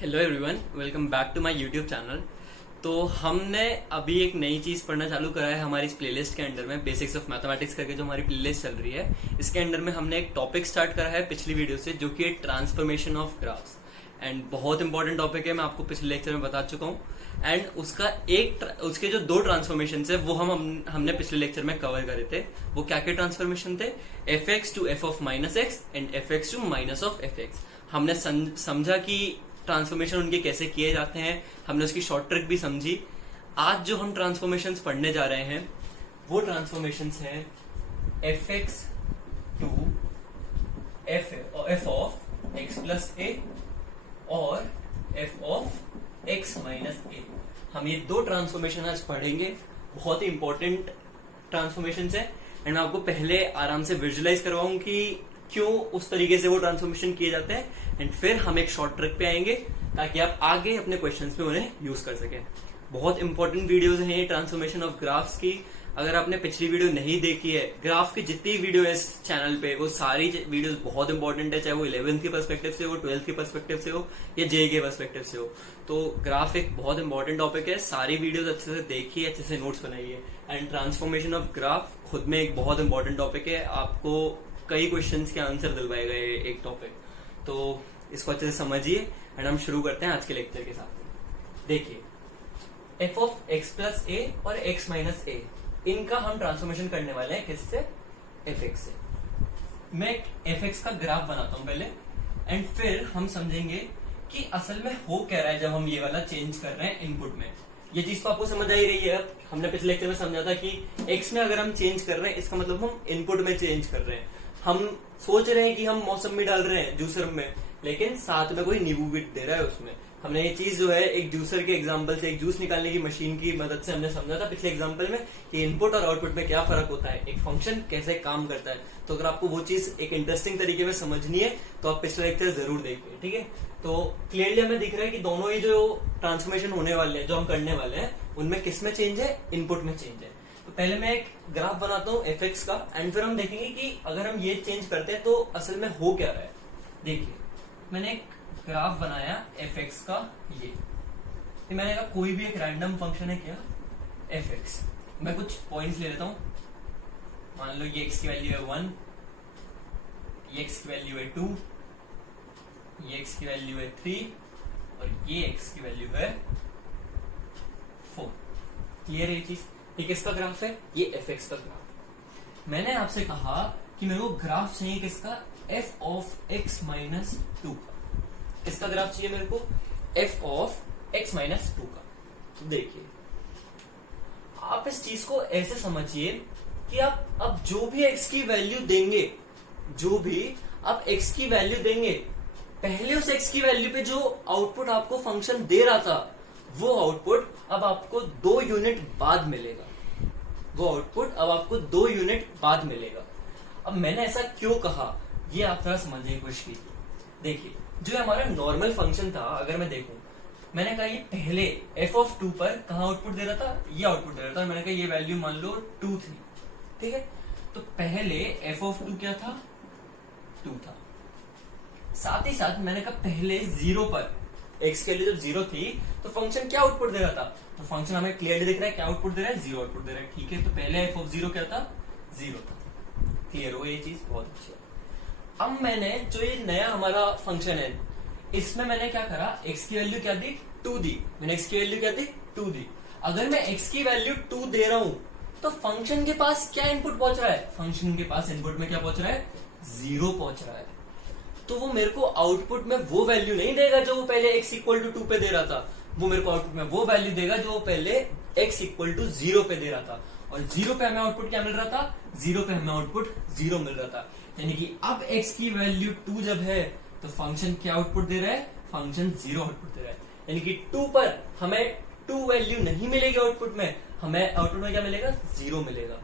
Hello everyone, welcome back to my YouTube channel. तो हमने अभी एक नई चीज़ पढ़ना चालू करा है हमारी इस प्लेलिस्ट के अंडर में, बेसिक्स ऑफ मैथमेटिक्स करके जो हमारी प्लेलिस्ट चल रही है। इसके अंडर में हमने एक टॉपिक स्टार्ट करा है पिछली वीडियो से, जो कि है ट्रांसफॉर्मेशन ऑफ ग्राफ्स। एंड बहुत इंपॉर्टेंट टॉपिक है, मैं आपको पिछले लेक्चर में बता चुका हूँ। एंड उसके जो दो ट्रांसफॉर्मेशन है वो हमने पिछले लेक्चर में कवर करे थे। वो क्या क्या ट्रांसफॉर्मेशन थे? F x to F of minus X and F x to minus of F X. हमने समझा कि ट्रांसफॉर्मेशन उनके कैसे किए जाते हैं, हमने उसकी शॉर्ट ट्रिक भी समझी। आज जो हम ट्रांसफॉर्मेशन पढ़ने जा रहे हैं वो ट्रांसफॉर्मेशन हैं f x to F of x plus a और f of x minus a. हम ये दो ट्रांसफॉर्मेशन आज पढ़ेंगे, बहुत ही इंपॉर्टेंट ट्रांसफॉर्मेशन है। एंड मैं आपको पहले आराम से विजुअलाइज करवाऊं कि क्यों उस तरीके से वो ट्रांसफॉर्मेशन किए जाते हैं, एंड फिर हम एक शॉर्ट ट्रिक पे आएंगे ताकि आप आगे अपने क्वेश्चंस में उन्हें यूज कर सकें। बहुत इंपॉर्टेंट वीडियोस हैं ये ट्रांसफॉर्मेशन ऑफ ग्राफ्स की। अगर आपने पिछली वीडियो नहीं देखी है, ग्राफ की जितनी वीडियो है इस चैनल पे, वो सारी वीडियोस बहुत इंपॉर्टेंट है, चाहे वो 11th के पर्सपेक्टिव से हो, 12th के पर्सपेक्टिव से हो या जेईई के पर्सपेक्टिव से हो। तो ग्राफ एक बहुत इंपॉर्टेंट टॉपिक है, सारी वीडियोस अच्छे से देखिए, अच्छे से नोट्स बनाइए। एंड ट्रांसफॉर्मेशन ऑफ ग्राफ खुद में एक बहुत इंपॉर्टेंट टॉपिक है, आपको कई क्वेश्चंस के आंसर दिलवाएगा ये एक टॉपिक। तो इसको अच्छे से समझिए एंड हम शुरू करते हैं आज के लेक्चर के साथ। देखिए, F of x plus a और एक्स माइनस ए, इनका हम ट्रांसफॉर्मेशन करने वाले हैं किससे? एफ एक्स से। मैं एफ एक्स का ग्राफ बनाता हूं पहले, एंड फिर हम समझेंगे कि असल में हो क्या रहा है जब हम ये वाला चेंज कर रहे हैं इनपुट में। ये चीज तो आपको समझ आ ही रही है। अब हमने पिछले लेक्चर में समझा था कि एक्स में अगर हम चेंज कर रहे हैं, इसका मतलब हम इनपुट में चेंज कर रहे हैं। हम सोच रहे हैं कि हम मौसमी डाल रहे हैं जूसर में, लेकिन साथ में कोई नींबू भी दे रहा है उसमें। हमने ये चीज जो है एक जूसर के एग्जांपल से, एक जूस निकालने की मशीन की मदद से हमने समझा था पिछले एग्जांपल में कि इनपुट और आउटपुट में क्या फर्क होता है, एक फंक्शन कैसे काम करता है। तो अगर आपको वो चीज एक इंटरेस्टिंग तरीके में समझनी है तो आप पिछले लेक्चर जरूर देखिए, ठीक है। तो क्लियरली हमें दिख रहा है कि दोनों ही जो ट्रांसफॉर्मेशन होने वाले हैं, जो हम करने वाले हैं, उनमें किस में चेंज है? इनपुट में चेंज है। तो पहले मैं एक ग्राफ बनाता हूँ एफ एक्स का, एंड फिर हम देखेंगे कि अगर हम ये चेंज करते हैं तो असल में हो क्या रहा है। देखिए, मैंने एक ग्राफ बनाया एफ एक्स का, ये मैंने कहा कोई भी एक रैंडम फंक्शन है क्या, एफ एक्स। मैं कुछ पॉइंट्स ले लेता हूं, मान लो ये एक्स की वैल्यू है 1, ये एक्स की वैल्यू है 2, ये एक्स की वैल्यू है 3 और ये एक्स की वैल्यू है 4। क्लियर है ये चीज? ये किसका ग्राफ है? ये एफ एक्स का ग्राफ। मैंने आपसे कहा कि मेरे को ग्राफ चाहिए किसका? एफ ऑफ एक्स माइनस 2 का। किसका ग्राफ चाहिए मेरे को? एफ ऑफ एक्स माइनस 2 का। तो देखिए, आप इस चीज को ऐसे समझिए कि आप अब जो भी एक्स की वैल्यू देंगे, जो भी आप एक्स की वैल्यू देंगे, पहले उस एक्स की वैल्यू पे जो आउटपुट आपको फंक्शन दे रहा था, वो आउटपुट अब आपको 2 यूनिट बाद मिलेगा। वो आउटपुट अब आपको 2 यूनिट बाद मिलेगा। अब मैंने ऐसा क्यों कहा, ये आप थोड़ा समझने की कोशिश कीजिए। देखिए, जो हमारा नॉर्मल फंक्शन था, अगर मैं देखूं, मैंने कहा ये पहले एफ ऑफ 2 पर कहा आउटपुट दे रहा था, ये आउटपुट दे रहा था। मैंने कहा ये वैल्यू मान लो 2 थी, ठीक है। तो पहले एफ ऑफ 2 क्या था? 2 था। साथ ही साथ मैंने कहा पहले 0 पर एक्स के लिए जब 0 थी तो फंक्शन क्या आउटपुट दे रहा था? तो फंक्शन हमें क्लियरली दिख रहा है क्या आउटपुट दे रहा है? 0 आउटपुट दे रहा है, ठीक है। तो पहले एफ ऑफ 0 क्या था? 0 था। क्लियर हो ये चीज? बहुत अच्छी है। अब मैंने जो ये नया हमारा फंक्शन है, इसमें मैंने क्या करा? x की वैल्यू क्या दी? 2 दी। मैंने x की वैल्यू क्या दी? 2 दी। अगर मैं x की वैल्यू 2 दे रहा हूं तो फंक्शन के पास क्या इनपुट पहुंच रहा है? फंक्शन के पास इनपुट में क्या पहुंच रहा है? 0 पहुंच रहा है। तो वो मेरे को आउटपुट में वो वैल्यू नहीं देगा जो वो पहले x इक्वल टू 2 पे दे रहा था। वो मेरे को आउटपुट में वो वैल्यू देगा जो वो पहले x इक्वल टू 0 पे दे रहा था। और 0 पे हमें आउटपुट क्या मिल रहा था? 0 पे हमें आउटपुट 0 मिल रहा था। यानी कि अब x की वैल्यू 2 जब है तो फंक्शन क्या आउटपुट दे रहा है? फंक्शन 0 आउटपुट दे रहा है। यानी कि 2 पर हमें 2 वैल्यू नहीं मिलेगी आउटपुट में, हमें आउटपुट में क्या मिलेगा? 0 मिलेगा।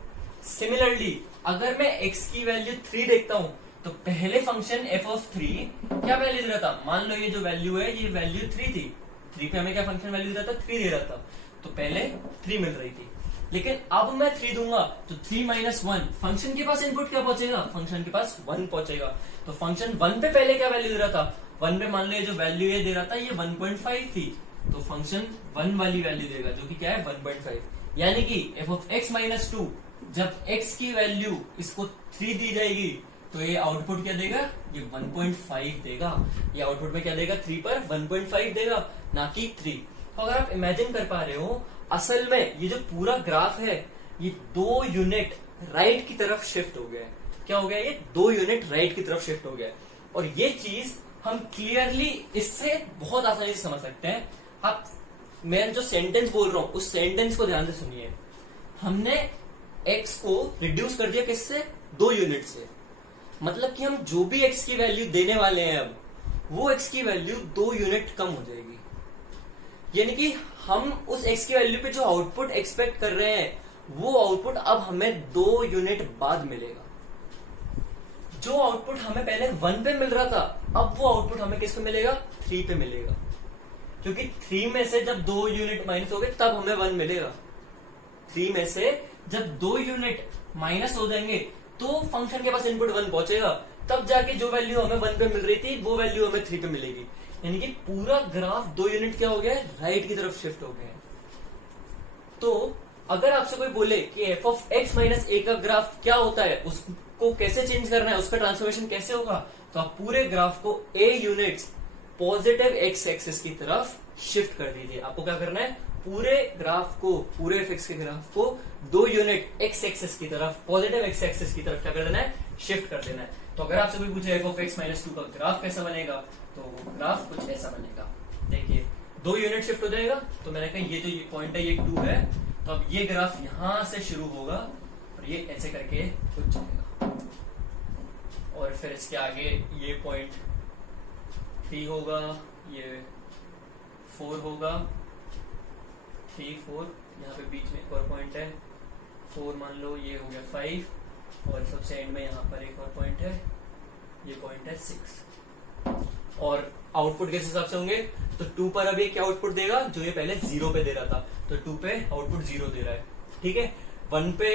सिमिलरली अगर मैं x की वैल्यू 3 देखता हूं तो पहले फंक्शन f ऑफ 3 क्या वैल्यू दे रहा था? मान लो ये जो वैल्यू है, ये वैल्यू 3 थी। 3 पे हमें क्या फंक्शन वैल्यू दे रहा था? 3 दे रहा था। तो पहले 3 मिल रही थी, लेकिन अब मैं 3 दूंगा तो 3 माइनस 1, फंक्शन के पास इनपुट क्या पहुंचेगा? फंक्शन के पास 1 पहुंचेगा। तो फंक्शन 1 पे पहले क्या वैल्यू दे रहा था? 1 पे मान लो ये जो वैल्यू ये दे रहा था ये 1.5 थी, तो फंक्शन 1 वाली वैल्यू देगा जो कि क्या है 1.5। यानी कि एफ ऑफ एक्स माइनस 2 जब x की वैल्यू इसको 3 दी जाएगी तो ये आउटपुट क्या देगा, ये 1.5 देगा। ये आउटपुट में क्या देगा, 3 पर 1.5 देगा, ना कि 3। तो अगर आप इमेजिन कर पा रहे हो, असल में ये जो पूरा ग्राफ है ये 2 यूनिट राइट की तरफ शिफ्ट हो गया है। क्या हो गया, ये 2 यूनिट राइट की तरफ शिफ्ट हो गया है। और ये चीज हम क्लियरली इससे बहुत आसानी से समझ सकते हैं। आप मैं जो सेंटेंस बोल रहा हूं उस सेंटेंस को ध्यान से सुनिए। हमने x को रिड्यूस कर दिया किससे, 2 यूनिट से। मतलब कि हम जो भी x की वैल्यू देने वाले हैं अब वो x की वैल्यू 2 यूनिट कम हो जाएगी। यानी कि हम उस x की वैल्यू पे जो आउटपुट एक्सपेक्ट कर रहे हैं वो आउटपुट अब हमें 2 यूनिट बाद मिलेगा। जो आउटपुट हमें पहले 1 पे मिल रहा था अब वो आउटपुट हमें किस पे मिलेगा, 3 पे मिलेगा। क्योंकि 3 में से जब 2 यूनिट माइनस हो गए तब हमें 1 मिलेगा। 3 में से जब 2 यूनिट माइनस हो जाएंगे तो फंक्शन के पास इनपुट 1 पहुंचेगा, तब जाके जो वैल्यू हमें 1 पे मिल रही थी वो वैल्यू हमें 3 पे मिलेगी। यानी कि पूरा ग्राफ 2 यूनिट क्या हो गया है, राइट की तरफ शिफ्ट हो गया है। तो अगर आपसे कोई बोले कि f of x minus a का ग्राफ क्या होता है, उसको कैसे चेंज करना है, उसका ट्रांसफॉर्मेशन कैसे होगा, तो आप पूरे ग्राफ को a units positive x axis की तरफ शिफ्ट कर दीजिए। आपको क्या करना है, पूरे ग्राफ को, पूरे एफ एक्स के ग्राफ को 2 यूनिट एक्स एक्सिस की तरफ, पॉजिटिव एक्स एक्सिस की तरफ क्या कर देना है, शिफ्ट कर देना है। तो अगर आपसे कोई पूछे एफ ऑफ एक्स माइनस 2 का ग्राफ कैसा बनेगा, तो ग्राफ कुछ ऐसा बनेगा। देखिए 2 यूनिट शिफ्ट हो जाएगा, तो मैंने कहा ये जो ये पॉइंट है ये 2 है, तो अब ये ग्राफ यहां से शुरू होगा और ये ऐसे करके कुछ जाएगा और फिर इसके आगे ये पॉइंट 3 होगा, ये 4 होगा, 3 4, यहाँ पे बीच में एक और पॉइंट है 4 मान लो, ये हो गया 5 और सबसे एंड में यहाँ पर एक और पॉइंट है, ये पॉइंट है 6। और आउटपुट किस हिसाब से होंगे, तो 2 पर अब ये क्या आउटपुट देगा, जो ये पहले 0 पे दे रहा था, तो 2 पे आउटपुट 0 दे रहा है। ठीक है, 1 पे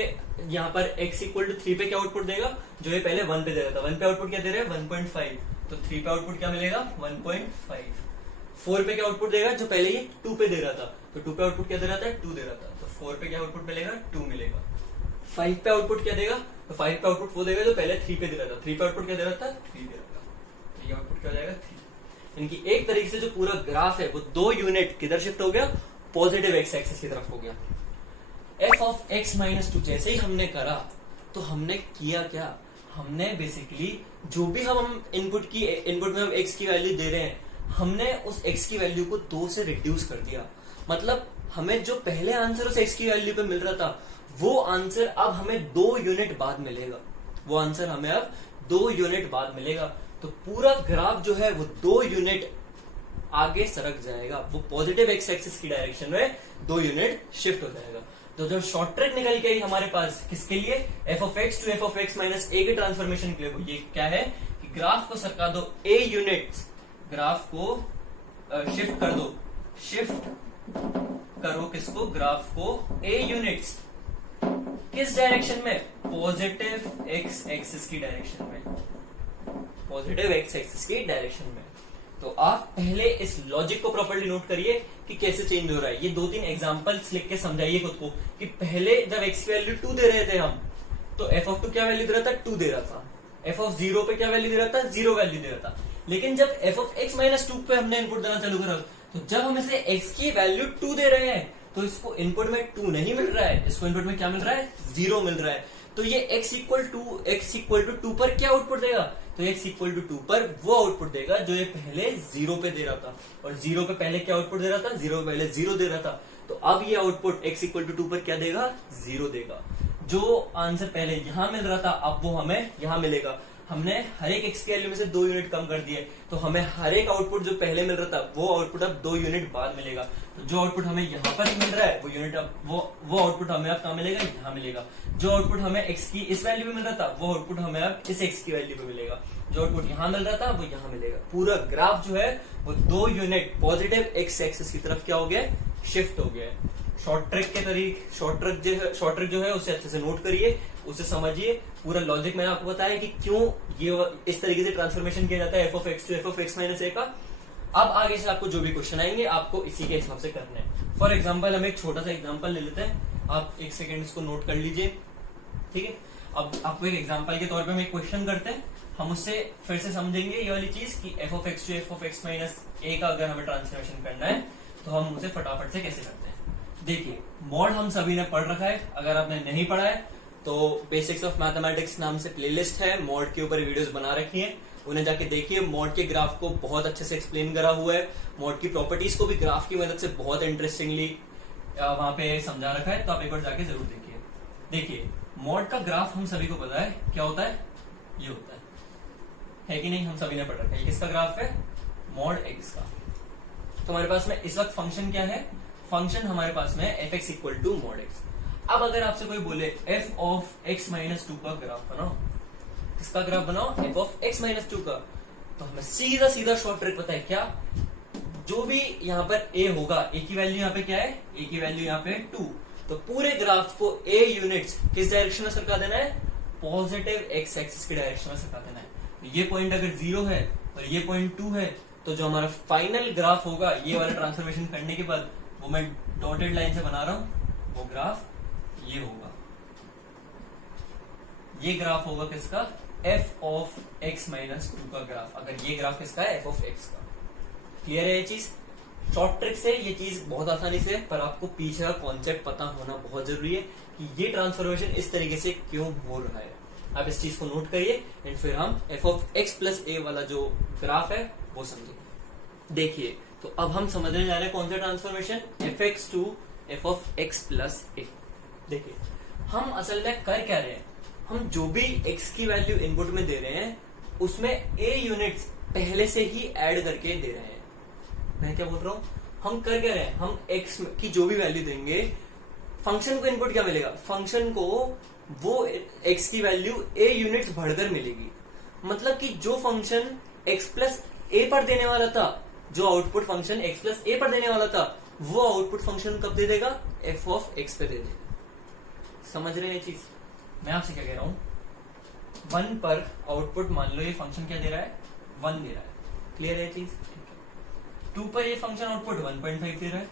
यहाँ पर x इक्वल टू 3 पे क्या आउटपुट देगा, जो ये पहले 1 पे दे रहा था। 1 पे आउटपुट क्या दे रहा है, 1.5, तो 3 पे आउटपुट क्या मिलेगा, 1.5। 4 पे क्या आउटपुट देगा, जो पहले ये 2 पे दे रहा था, तो 2 पे आउटपुट क्या दे रहा था, 2 दे रहा था, तो 4 पे क्या आउटपुट मिलेगा, 2 मिलेगा। 5 पे आउटपुट क्या देगा, तो 5 पे आउटपुट वो देगा जो पहले 3 पे दे रहा था। 3 पे आउटपुट क्या दे रहा था, 3 दे रहा था, तो ये आउटपुट क्या हो जाएगा, 3। यानी कि एक तरीके से जो पूरा ग्राफ है वो 2 यूनिट किधर शिफ्ट हो गया, पॉजिटिव एक्स एक्सिस की तरफ हो गया। एफ ऑफ एक्स माइनस 2 जैसे ही हमने करा तो हमने किया क्या, हमने बेसिकली जो भी हम इनपुट में हम एक्स की वैल्यू दे रहे हैं, हमने उस एक्स की वैल्यू को 2 से रिड्यूस कर दिया। मतलब हमें जो पहले आंसर उस एक्स की वैल्यू पे मिल रहा था वो आंसर अब हमें 2 यूनिट बाद मिलेगा, वो आंसर हमें अब 2 यूनिट बाद मिलेगा। तो पूरा ग्राफ जो है वो 2 यूनिट आगे सरक जाएगा, वो पॉजिटिव एक्स एक्सिस की डायरेक्शन में 2 यूनिट शिफ्ट हो जाएगा। तो जब शॉर्ट ट्रिक निकल के आई हमारे पास किसके लिए, f of x to F of x minus a के ट्रांसफॉर्मेशन के लिए, वो ये क्या है कि ग्राफ को सरका दो ए यूनिट्स, ग्राफ को शिफ्ट कर दो, शिफ्ट करो किसको, ग्राफ को ए यूनिट्स किस डायरेक्शन में, पॉजिटिव एक्स एक्सिस की डायरेक्शन में, पॉजिटिव एक्स एक्सिस की डायरेक्शन में। तो आप पहले इस लॉजिक को प्रॉपर्ली नोट करिए कि कैसे चेंज हो रहा है। ये 2-3 एग्जांपल्स लिख के समझाइए खुद को कि पहले जब एक्स की वैल्यू 2 दे रहे थे हम, तो एफ ऑफ 2 क्या वैल्यू दे रहा था, 2 दे रहा था। एफ ऑफ 0 पे क्या वैल्यू दे रहा था, 0 वैल्यू दे रहा था। लेकिन जब एफ ऑफ एक्स माइनस 2 पे हमने इनपुट देना चालू करा, तो जब हम इसे एक्स की वैल्यू 2 दे रहे हैं तो इसको इनपुट में 2 नहीं मिल रहा है, इसको इनपुट में क्या मिल रहा है, 0 मिल रहा है। तो ये x इक्वल टू 2 पर क्या आउटपुट देगा, तो x इक्वल टू 2 पर वो आउटपुट देगा जो ये पहले 0 पे दे रहा था, और 0 पे पहले क्या आउटपुट दे रहा था, 0 पे पहले 0 दे रहा था। तो अब ये आउटपुट x इक्वल टू 2 पर क्या देगा, 0 देगा। जो आंसर पहले यहां मिल रहा था अब वो हमें यहां मिलेगा। हमने हर एक एक्स की वैल्यू में से 2 यूनिट कम कर दिए, तो हमें हर एक आउटपुट जो पहले मिल रहा था वो आउटपुट अब 2 यूनिट बाद मिलेगा। तो जो आउटपुट हमें यहाँ पर मिल रहा है वो यूनिट अब वो आउटपुट हमें अब कहाँ मिलेगा, यहाँ मिलेगा। जो आउटपुट हमें एक्स की इस वैल्यू पे मिल रहा था वो आउटपुट हमें अब इस एक्स की वैल्यू पे मिलेगा। जो आउटपुट यहाँ मिल रहा था वो यहाँ मिलेगा। पूरा ग्राफ जो है वो 2 यूनिट पॉजिटिव एक्स एक्सिस की तरफ क्या हो गया, शिफ्ट हो गया है। शॉर्ट ट्रिक जो है उसे अच्छे से नोट करिए, उसे समझिए। पूरा लॉजिक मैंने आपको बताया कि क्यों ये इस तरीके से ट्रांसफॉर्मेशन किया जाता है f of x to F of x minus a का। अब आगे से आपको जो भी क्वेश्चन आएंगे आपको इसी के हिसाब से करना है। फॉर एग्जाम्पल हम एक छोटा सा एग्जाम्पल ले लेते हैं, आप एक सेकेंड इसको नोट कर लीजिए, ठीक है। अब आपको एक एग्जाम्पल के तौर पे हम एक क्वेश्चन करते हैं, हम उससे फिर से समझेंगे ये वाली चीज कि f of x to F of x minus a का अगर हमें ट्रांसफॉर्मेशन करना है तो हम उसे फटाफट से कैसे करते हैं। देखिए मॉड हम सभी ने पढ़ रखा है, अगर आपने नहीं पढ़ा है तो बेसिक्स ऑफ मैथमेटिक्स नाम से प्लेलिस्ट है, मॉड के ऊपर वीडियोस बना रखी है, उन्हें जाके देखिए। मॉड के ग्राफ को बहुत अच्छे से एक्सप्लेन करा हुआ है, मॉड की प्रॉपर्टीज को भी ग्राफ की मदद से बहुत इंटरेस्टिंगली वहां पे समझा रखा है, तो आप एक बार जाके जरूर देखिए। देखिए मॉड का ग्राफ हम सभी को पता है क्या होता है, ये होता है कि नहीं, हम सभी ने पढ़ रखा है। ये किसका ग्राफ है, मॉड एक्स का। तो हमारे पास में इस वक्त फंक्शन क्या है, फंक्शन हमारे पास में F X equal to mod X. अब अगर आपसे कोई बोले F of x minus two का ग्राफ बनाओ, किसका ग्राफ बनाओ, F of x minus two का, तो हमें सीधा सीधा शॉर्ट ट्रिक पता है क्या, जो भी यहाँ पर ए होगा, ए की वैल्यू यहाँ पे क्या है, ए की वैल्यू यहाँ पे 2, तो पूरे ग्राफ को ए यूनिट्स किस डायरेक्शन में सरका देना है, पॉजिटिव एक्स एक्सिस की डायरेक्शन में सरका देना है। ये पॉइंट अगर 0 है और ये पॉइंट 2 है, तो जो हमारा फाइनल ग्राफ होगा ये वाला ट्रांसफॉर्मेशन करने के बाद, वो मैं डॉटेड लाइन से बना रहा हूं, वो ग्राफ ये होगा, ये ग्राफ होगा किसका, एफ ऑफ एक्स माइनस 2 का ग्राफ। अगर ये ग्राफ किसका है, एफ ऑफ एक्स का। क्लियर है ये चीज, शॉर्ट ट्रिक से ये चीज बहुत आसानी से, पर आपको पीछे का कॉन्सेप्ट पता होना बहुत जरूरी है कि ये ट्रांसफॉर्मेशन इस तरीके से क्यों हो रहा है। आप इस चीज को नोट करिए एंड फिर हम एफ ऑफ एक्स प्लस ए वाला जो ग्राफ है वो समझेंगे। देखिए तो अब हम समझने जा रहे हैं कौन सा transformation, f x to F of x plus a. देखिए हम असल में कर क्या रहे हैं, हम जो भी x की वैल्यू इनपुट में दे रहे हैं उसमें a यूनिट्स पहले से ही ऐड करके दे रहे हैं। मैं क्या बोल रहा हूं, हम कर क्या रहे हैं, हम x की जो भी वैल्यू देंगे, फंक्शन को इनपुट क्या मिलेगा, फंक्शन को वो x की वैल्यू a यूनिट्स बढ़कर मिलेगी। मतलब कि जो फंक्शन x प्लस ए पर देने वाला था, जो आउटपुट फंक्शन x प्लस ए पर देने वाला था, वो आउटपुट फंक्शन कब दे देगा, f ऑफ x पे दे देगा। समझ रहे हैं ये चीज, मैं आपसे क्या कह रहा हूं, 1 पर आउटपुट मान लो ये फंक्शन क्या दे रहा है, 1 दे रहा है। क्लियर है ये चीज, 2 पर ये फंक्शन आउटपुट 1.5 दे रहा है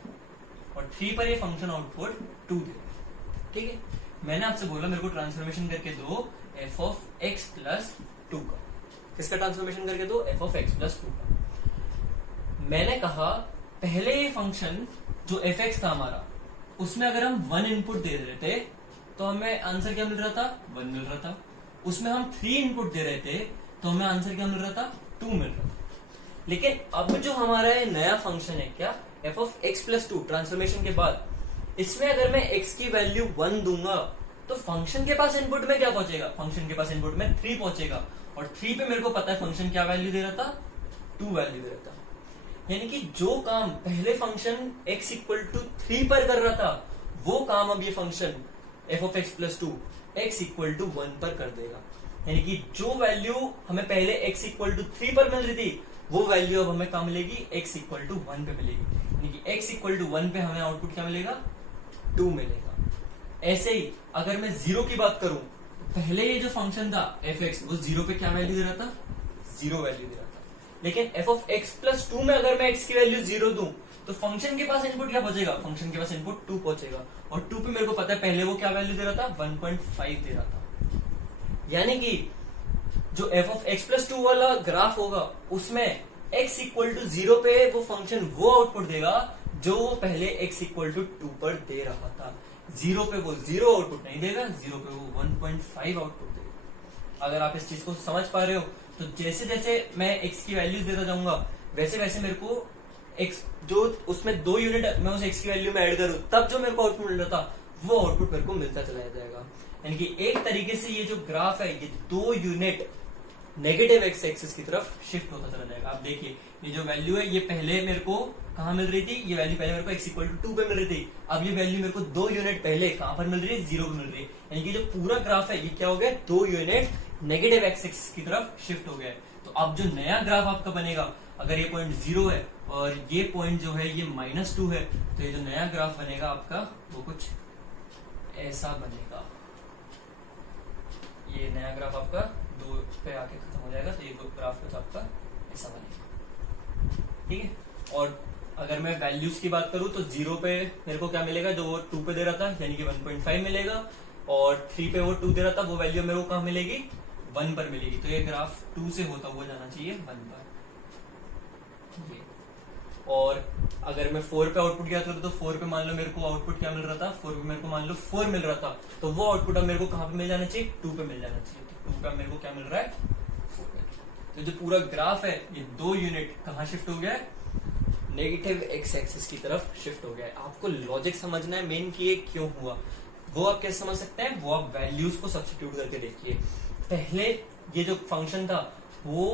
और 3 पर ये फंक्शन आउटपुट 2 दे रहा है। ठीक है, मैंने आपसे बोला मेरे को ट्रांसफॉर्मेशन करके दो एफ ऑफ एक्स प्लस 2 का। किसका ट्रांसफॉर्मेशन करके दो, एफ ऑफ एक्स प्लस 2 का। मैंने कहा पहले ये फंक्शन जो एफ एक्स था हमारा, उसमें अगर हम 1 इनपुट दे रहे थे तो हमें आंसर क्या मिल रहा था, 1 मिल रहा था। उसमें हम 3 इनपुट दे रहे थे तो हमें आंसर क्या मिल रहा था, 2 मिल रहा था। लेकिन अब जो हमारा नया फंक्शन है क्या, F of x plus 2 transformation के बाद, इसमें अगर मैं x की वैल्यू 1 दूंगा तो फंक्शन के पास इनपुट में क्या पहुंचेगा, फंक्शन के पास इनपुट में 3 पहुंचेगा और 3 पे मेरे को पता है फंक्शन क्या वैल्यू दे रहा था, 2 वैल्यू दे रहा था। यानी कि जो काम पहले फंक्शन x इक्वल टू 3 पर कर रहा था, वो काम अब ये function F of x plus 2 X equal to 1 पर कर देगा। यानी कि जो वैल्यू हमें पहले x इक्वल टू 3 पर मिल रही थी, वो वैल्यू अब हमें कहाँ मिलेगी, x इक्वल टू 1 पे मिलेगी। यानी कि x इक्वल टू 1 पे हमें आउटपुट क्या मिलेगा, 2 मिलेगा। ऐसे ही अगर मैं 0 की बात करूं, पहले ये जो फंक्शन था एफ एक्स, वो 0 पे क्या वैल्यू दे रहा था, 0 वैल्यू दे रहा था। लेकिन एफ ऑफ एक्स प्लस 2 में अगर मैं x की वैल्यू 0 दूं तो फंक्शन के पास इनपुट क्या पहुंचेगा, फंक्शन के पास इनपुट 2 पहुंचेगा और 2 पे मेरे को पता है पहले वो क्या वैल्यू दे रहा था, 1.5 दे रहा था। यानी कि जो एफ ऑफ एक्स प्लस 2 वाला ग्राफ होगा उसमें x इक्वल टू 0 पे वो फंक्शन वो आउटपुट देगा जो पहले x इक्वल टू 2 पर दे रहा था। 0 पे वो 0 आउटपुट नहीं देगा, 0 पे वो 1.5 आउटपुट देगा। अगर आप इस चीज को समझ पा रहे हो तो जैसे जैसे मैं x की वैल्यूज देता जाऊंगा वैसे वैसे मेरे को x जो उसमें 2 यूनिट मैं उस x की वैल्यू में ऐड करूं, तब जो मेरे को आउटपुट मिल रहा था वो आउटपुट मेरे को मिलता चला जाएगा। यानी कि एक तरीके से ये जो ग्राफ है, ये 2 यूनिट नेगेटिव एक्स एक्सिस की तरफ शिफ्ट होता चला जाएगा। आप देखिए ये जो वैल्यू है ये पहले मेरे को कहां मिल रही थी, ये वैल्यू पहले मेरे को x इक्वल टू 2 पे मिल रही थी, अब ये वैल्यू मेरे को 2 यूनिट पहले कहां पर मिल रही है, 0 पे मिल रही है। यानी कि जो पूरा ग्राफ है ये क्या हो गया, 2 यूनिट नेगेटिव एक्स एक्सिस की तरफ शिफ्ट हो गया है। तो अब जो नया ग्राफ आपका बनेगा, अगर ये पॉइंट 0 है और ये पॉइंट जो है ये -2 है, तो ये जो नया ग्राफ बनेगा आपका वो कुछ ऐसा बनेगा। ये नया ग्राफ आपका 2 पे आके खत्म हो जाएगा, तो ये ग्राफ कुछ आपका ऐसा बनेगा। ठीक है, और अगर मैं वैल्यूज की बात करूं तो 0 पे मेरे को क्या मिलेगा, जो वो 2 पे दे रहा था, यानी कि 1.5 मिलेगा, और 3 पे वो 2 दे रहा था, वो वैल्यू मेरे को कहाँ मिलेगी, 1 पर मिलेगी। तो ये ग्राफ 2 से होता हुआ जाना चाहिए 1 पर। और अगर मैं 4 पे आउटपुट क्या करूँ, तो 4 पे मान लो मेरे को आउटपुट क्या मिल रहा था, 4 पे मेरे को मान लो 4 मिल रहा था, तो वो आउटपुट अब मेरे को कहाँ पे मिल जाना चाहिए, 2 पे मिल जाना चाहिए। तो 2 पे मेरे को क्या मिल रहा है, 4 पे। तो जो पूरा ग्राफ है ये 2 यूनिट कहाँ शिफ्ट हो गया है, नेगेटिव एक्स एक्सिस की तरफ शिफ्ट हो गया है। आपको लॉजिक समझना है मेन कि ये क्यों हुआ, वो आप कैसे समझ सकते हैं, वो आप वैल्यूज को सब्स्टिट्यूट करके देखिए। पहले ये जो फंक्शन था वो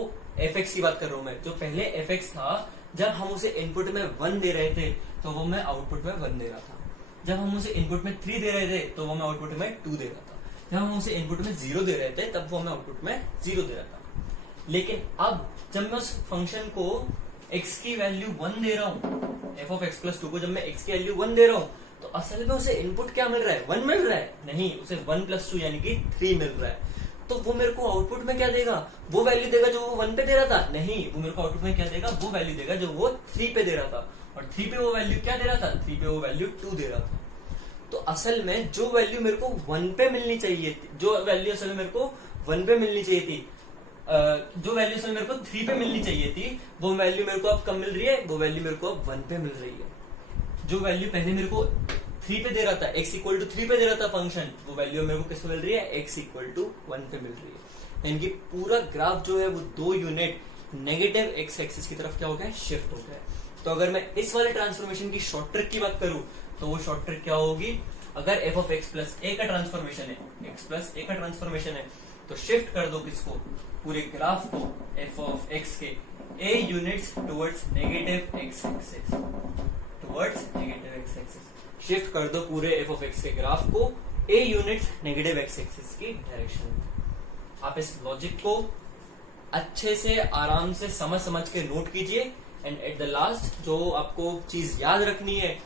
fx की बात कर रहा हूं मैं, जो पहले fx था जब हम उसे इनपुट में 1 दे रहे थे तो वो मैं आउटपुट में 1 दे रहा था, जब हम उसे इनपुट में 3 दे रहे थे तो वो मैं आउटपुट में 2 दे रहा था, जब हम उसे इनपुट में 0 दे रहे थे तब वो मैं आउटपुट में 0 दे रहा था। लेकिन अब जब मैं उस फंक्शन को x की वैल्यू 1 दे रहा हूं, f ऑफ x प्लस 2 को जब मैं x की वैल्यू 1 दे रहा हूं, तो असल में उसे इनपुट क्या मिल रहा है, 1 मिल रहा है, नहीं, उसे 1 प्लस 2 यानी कि 3 मिल रहा है। तो वो मेरे को आउटपुट में क्या देगा, वो वैल्यू देगा जो वो 1 पे दे रहा था, नहीं, वो मेरे को आउटपुट में क्या देगा, वो वैल्यू देगा जो वो 3 पे दे रहा था, और 3 पे वो वैल्यू क्या दे रहा था, 3 पे वो वैल्यू 2 दे रहा था। तो असल में जो वैल्यू मेरे को 1 पे मिलनी चाहिए थी, जो वैल्यू असल में मेरे को 1 पे मिलनी चाहिए थी, जो वैल्यू असल में मेरे को 3 पे मिलनी चाहिए थी, वो वैल्यू मेरे को अब कब मिल रही है, वो वैल्यू मेरे को अब 1 पे मिल रही है। जो वैल्यू पहले मेरे को 3 पे दे रहा था, x इक्वल टू 3 पे दे रहा था फंक्शन, वो वैल्यू मेरे को किस मिल रही है, x इक्वल टू 1 पे मिल रही है। यानी कि पूरा ग्राफ जो है वो 2 यूनिट नेगेटिव एक्स एक्सिस की तरफ क्या हो गया, शिफ्ट हो गया। तो अगर मैं इस वाले ट्रांसफॉर्मेशन की शॉर्ट ट्रिक की बात करूं तो वो शॉर्ट ट्रिक क्या होगी, अगर f of x plus a का ट्रांसफॉर्मेशन है, x प्लस a का ट्रांसफॉर्मेशन है, तो शिफ्ट कर दो किसको, पूरे ग्राफ को f ऑफ x के a units towards negative x axis, towards negative x axis. Shift कर दो पूरे f ऑफ x के ग्राफ को a units negative x axis की डायरेक्शन में। आप इस लॉजिक को अच्छे से आराम से समझ के नोट कीजिए, एंड एट द लास्ट जो आपको चीज याद रखनी है,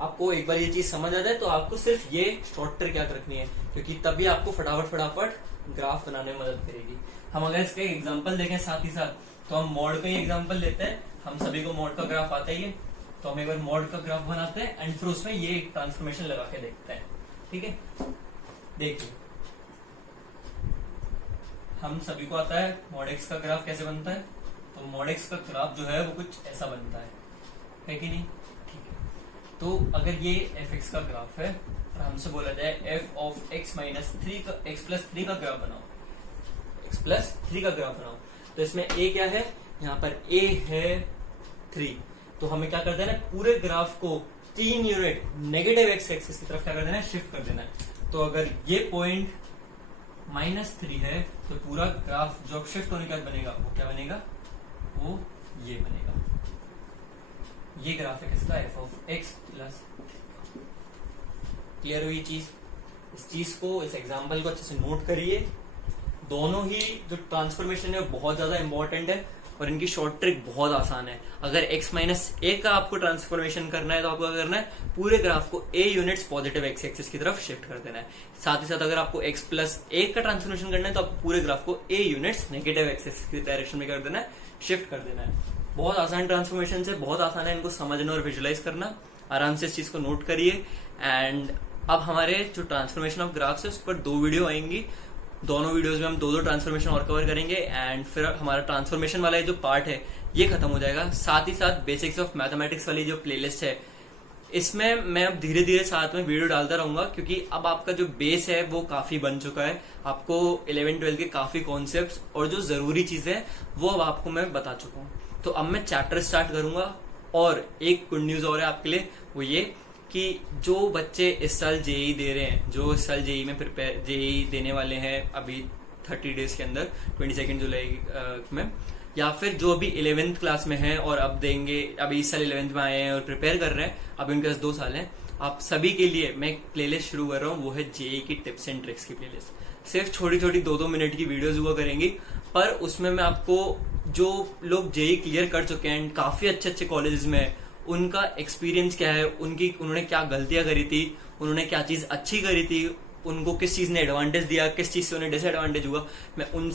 आपको एक बार ये चीज समझ आ जाए तो आपको सिर्फ ये शॉर्ट ट्रिक याद रखनी है, क्योंकि तभी आपको फटाफट ग्राफ बनाने में मदद करेगी। हम अगर इसके एग्जांपल देखें साथ ही साथ, तो हम मॉड का ही एग्जांपल लेते हैं, हम सभी को मॉड का ग्राफ आता ही है, तो हम एक बार मॉड का ग्राफ बनाते हैं एंड फिर उसमें ये ट्रांसफॉर्मेशन लगा के देखते हैं। ठीक है, देखिए हम सभी को आता है मॉड एक्स का ग्राफ कैसे बनता है, तो मॉड एक्स का ग्राफ जो है वो कुछ ऐसा बनता है कि नहीं। ठीक है, तो अगर ये एफ एक्स का ग्राफ है और हमसे बोला जाए एफ ऑफ एक्स माइनस 3 का एक्स प्लस 3 का ग्राफ बनाओ, एक्स प्लस 3 का ग्राफ बनाओ, तो इसमें ए क्या है, यहाँ पर ए है 3, तो हमें क्या कर देना है, पूरे ग्राफ को 3 यूनिट नेगेटिव एक्स एक्सिस की तरफ क्या कर देना है, शिफ्ट कर देना है। तो अगर ये पॉइंट -3 है तो पूरा ग्राफ जो शिफ्ट होने के बाद बनेगा वो क्या बनेगा, वो ये बनेगा। ये ग्राफ है किसका, F of x plus. Clear हुई चीज, इस चीज को, इस एग्जांपल को अच्छे से नोट करिए। दोनों ही जो ट्रांसफॉर्मेशन है बहुत ज्यादा इंपॉर्टेंट है और इनकी शॉर्ट ट्रिक बहुत आसान है। अगर x माइनस ए का आपको ट्रांसफॉर्मेशन करना है तो आपको क्या करना है, पूरे ग्राफ को a units positive x axis की तरफ शिफ्ट कर देना है। साथ ही साथ अगर आपको x प्लस a का ट्रांसफॉर्मेशन करना है तो आपको पूरे ग्राफ को a units negative x axis की डायरेक्शन में कर देना है, शिफ्ट कर देना है। बहुत आसान ट्रांसफॉर्मेशन है, बहुत आसान है इनको समझना और विजुअलाइज करना। आराम से इस चीज को नोट करिए। एंड अब हमारे जो ट्रांसफॉर्मेशन ऑफ ग्राफ्स है उस पर 2 वीडियो आएंगी, दोनों वीडियोस में हम 2 ट्रांसफॉर्मेशन और कवर करेंगे एंड फिर हमारा ट्रांसफॉर्मेशन वाला जो पार्ट है ये खत्म हो जाएगा। साथ ही साथ बेसिक्स ऑफ मैथमेटिक्स वाली जो प्लेलिस्ट है इसमें मैं अब धीरे धीरे साथ में वीडियो डालता रहूंगा, क्योंकि अब आपका जो बेस है वो काफी बन चुका है। आपको 11-12 के काफी कॉन्सेप्ट्स और जो जरूरी चीजें हैं वो अब आपको मैं बता चुका हूँ। तो अब मैं चैप्टर स्टार्ट करूंगा। और एक गुड न्यूज और है आपके लिए, वो ये कि जो बच्चे इस साल जेई दे रहे हैं, जो इस साल जेई में प्रिपेयर जेई देने वाले हैं अभी 30 डेज के अंदर 22 जुलाई में, या फिर जो अभी 11th क्लास में हैं और अब देंगे, अभी इस साल 11th में आए हैं और प्रिपेयर कर रहे हैं, अभी उनके पास 2 साल हैं, आप सभी के लिए मैं एक प्लेलिस्ट शुरू कर रहा हूँ, वो है जेई की टिप्स एंड ट्रिक्स की प्लेलिस्ट। सिर्फ छोटी छोटी 2-2 मिनट की वीडियोस हुआ करेंगी, पर उसमें मैं आपको जो लोग जेई क्लियर कर चुके हैं काफी अच्छे अच्छे कॉलेजेस में, उनका एक्सपीरियंस क्या है, उन्होंने क्या गलतियां करी थी, उन्होंने क्या चीज अच्छी करी थी, उनको किस चीज ने एडवांटेज दिया, किस चीज से उन्हें डिसएडवांटेज हुआ, मैं उन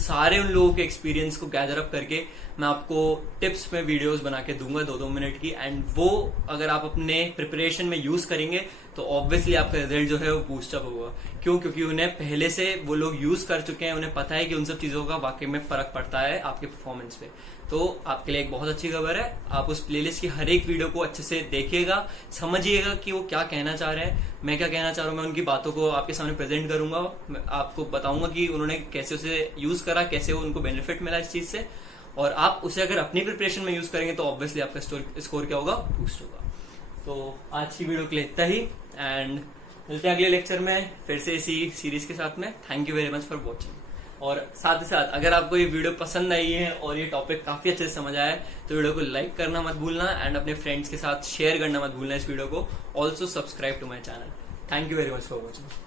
लोगों के एक्सपीरियंस को गैदर अप करके मैं आपको टिप्स में वीडियोस बना के दूंगा 2-2 मिनट की। एंड वो अगर आप अपने प्रिपरेशन में यूज करेंगे तो ऑब्वियसली आपका रिजल्ट जो है वो बूस्टअप होगा। क्यों? क्योंकि उन्हें पहले से वो लोग यूज कर चुके हैं, उन्हें पता है कि उन सब चीजों का वाकई में फर्क पड़ता है आपके परफॉर्मेंस पे। तो आपके लिए एक बहुत अच्छी खबर है, आप उस प्लेलिस्ट की हर एक वीडियो को अच्छे से देखिएगा, समझिएगा कि वो क्या कहना चाह रहे हैं, मैं क्या कहना चाह रहा हूँ। मैं उनकी बातों को आपके सामने प्रेजेंट करूंगा, मैं आपको बताऊंगा कि उन्होंने कैसे उसे यूज करा, कैसे उनको बेनिफिट मिला इस चीज से, और आप उसे अगर अपनी प्रिपरेशन में यूज करेंगे तो ऑब्वियसली आपका स्कोर क्या होगा, बूस्ट होगा। तो आज की वीडियो के लिए इतना ही, एंड मिलते हैं अगले लेक्चर में फिर से इसी सीरीज के साथ में। Thank you very much for watching. और साथ ही साथ अगर आपको ये वीडियो पसंद आई है और ये टॉपिक काफी अच्छे से समझ आया है तो वीडियो को लाइक करना मत भूलना, एंड अपने फ्रेंड्स के साथ शेयर करना मत भूलना इस वीडियो को। Also subscribe to my channel. Thank you very much for watching.